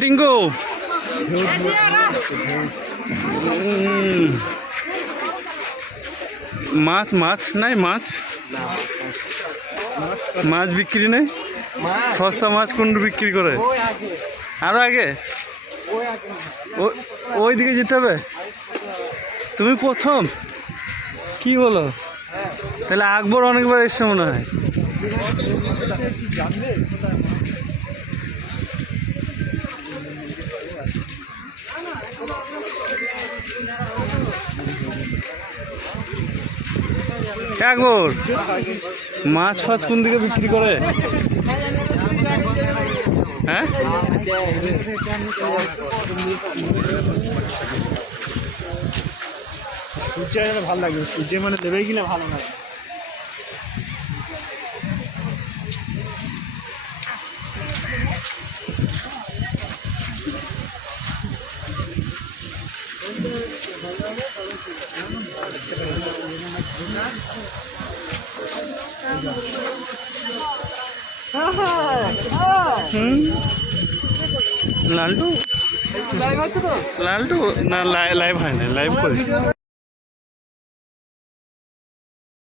টিঙ্কু মাছ মাছ নাই মাছ মাছ বিক্রি নেই সস্তা মাছ কোনটা বিক্রি করে আরো আগে ওই দিকে যেতে হবে তুমি প্রথম কি বলো তাহলে আকবর অনেকবার এসছে মনে হয় আকবর মাছ ফাছ কোন দিকে বিক্রি করে হ্যাঁ সূর্য ভালো লাগবে সূর্য মানে দেবে কিনা ভালো না লালটু লালটু না লাইভ হয় না লাইভ করে